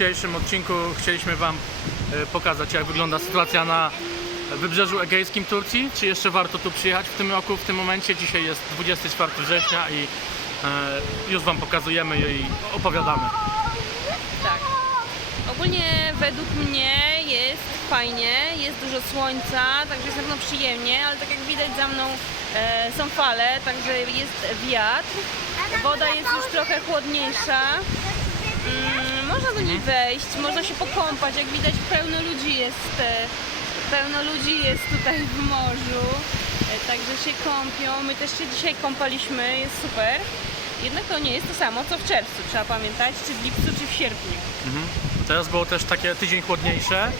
dzisiejszym odcinku chcieliśmy Wam e, pokazać, jak wygląda sytuacja na wybrzeżu egejskim Turcji. Czy jeszcze warto tu przyjechać w tym roku, w tym momencie? Dzisiaj jest 24 września i e, już Wam pokazujemy i opowiadamy. Tak. Ogólnie według mnie jest fajnie, jest dużo słońca, także jest na pewno przyjemnie, ale tak jak widać za mną e, są fale, także jest wiatr. Woda jest już trochę chłodniejsza. Mm, można do niej wejść, można się pokąpać. Jak widać pełno ludzi jest, e, pełno ludzi jest tutaj w morzu, e, także się kąpią. My też się dzisiaj kąpaliśmy, jest super. Jednak to nie jest to samo co w czerwcu, trzeba pamiętać, czy w lipcu, czy w sierpniu. Teraz było też takie tydzień chłodniejsze.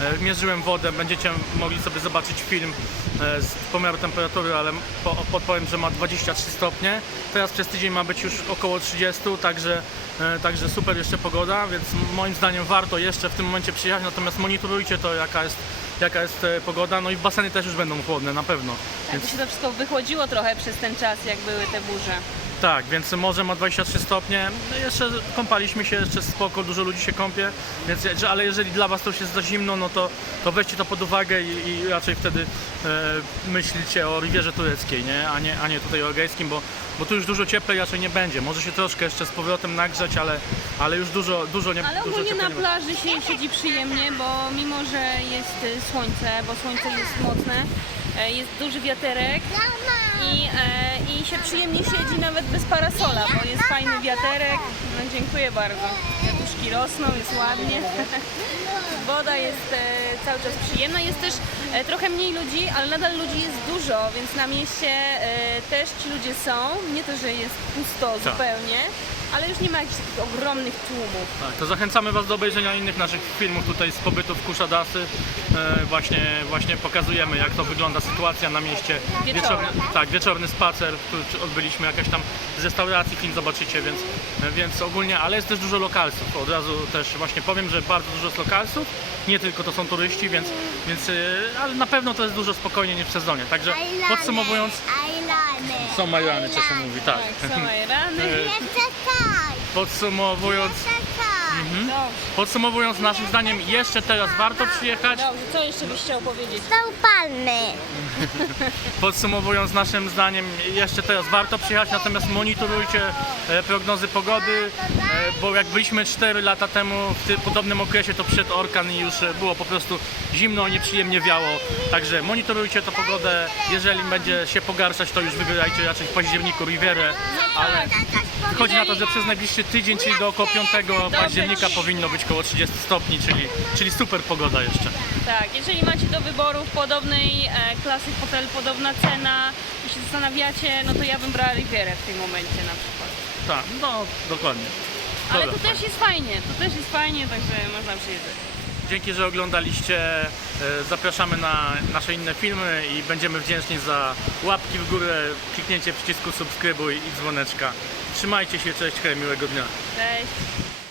E, Mierzyłem wodę, będziecie mogli sobie zobaczyć film e, z pomiaru temperatury, ale po, podpowiem, że ma 23 stopnie. Teraz przez tydzień ma być już około 30, także, e, także super jeszcze pogoda, więc moim zdaniem warto jeszcze w tym momencie przyjechać, natomiast monitorujcie to jaka jest, jaka jest e, pogoda, no i baseny też już będą chłodne na pewno. Tak, to się to wszystko wychłodziło trochę przez ten czas, jak były te burze. Tak, więc morze ma 23 stopnie. No jeszcze kąpaliśmy się, jeszcze spoko, dużo ludzi się kąpie, więc, że- ale jeżeli dla Was to już jest za zimno, no to, to weźcie to pod uwagę i, i raczej wtedy e, myślcie o Rivierze Tureckiej, nie? A, nie, a nie tutaj o Egejskim, bo, bo tu już dużo cieplej raczej nie będzie. Może się troszkę jeszcze z powrotem nagrzać, ale, ale już dużo, dużo nie Ale dużo ogólnie cieplej na nie plaży się siedzi przyjemnie, bo mimo, że jest y, słońce, bo słońce jest mocne, e, jest duży wiaterek i, e, się przyjemnie siedzi nawet bez parasola, bo jest fajny wiaterek. No, dziękuję bardzo. Kwiatuszki rosną, jest ładnie. Woda jest e, cały czas przyjemna. Jest też e, trochę mniej ludzi, ale nadal ludzi jest dużo, więc na mieście e, też ci ludzie są. Nie to, że jest pusto Tak. zupełnie, ale już nie ma jakichś takich ogromnych tłumów. Tak, to zachęcamy Was do obejrzenia innych naszych filmów tutaj z pobytu w Kuszadasy. E, właśnie, właśnie pokazujemy jak to wygląda sytuacja na mieście. Wieczorem. tak, wieczorny spacer, tu odbyliśmy jakaś tam z restauracji, film zobaczycie, więc, e, więc ogólnie, ale jest też dużo lokalsów. Od razu też właśnie powiem, że bardzo dużo jest lokalsów, nie tylko to są turyści, więc, więc e, ale na pewno to jest dużo spokojniej niż w sezonie. Także podsumowując, Ajlany. są majrany czasem mówi, tak. Tak, są rany. Jeszcze tak. Podsumowując, Jeszcze tak. mhm. Dobrze, podsumowując naszym zdaniem jeszcze teraz warto przyjechać. dobrze. Co jeszcze byś chciał powiedzieć? Są palmy. Podsumowując naszym zdaniem jeszcze teraz warto przyjechać, natomiast monitorujcie e, prognozy pogody, e, bo jak byliśmy 4 lata temu w tym podobnym okresie to przyszedł orkan i już e, było po prostu zimno, nieprzyjemnie wiało. Także monitorujcie to pogodę, jeżeli będzie się pogarszać to już wybierajcie raczej w październiku Rivierę, ale wychodzi na to, że przez najbliższy tydzień, czyli do około 5 października powinno być około 30 stopni, czyli, czyli super pogoda jeszcze. Tak, jeżeli macie do wyboru w podobnej e, klasy hotel, podobna cena i się zastanawiacie, no to ja bym brała Rivierę w tym momencie na przykład. Tak, no dokładnie. Ale Dobra, tu też jest fajnie, tu też jest fajnie, także można przyjeżdżać. Dzięki, że oglądaliście. E, Zapraszamy na nasze inne filmy i będziemy wdzięczni za łapki w górę, kliknięcie przycisku subskrybuj i dzwoneczka. Trzymajcie się, cześć, hej, miłego dnia. Cześć!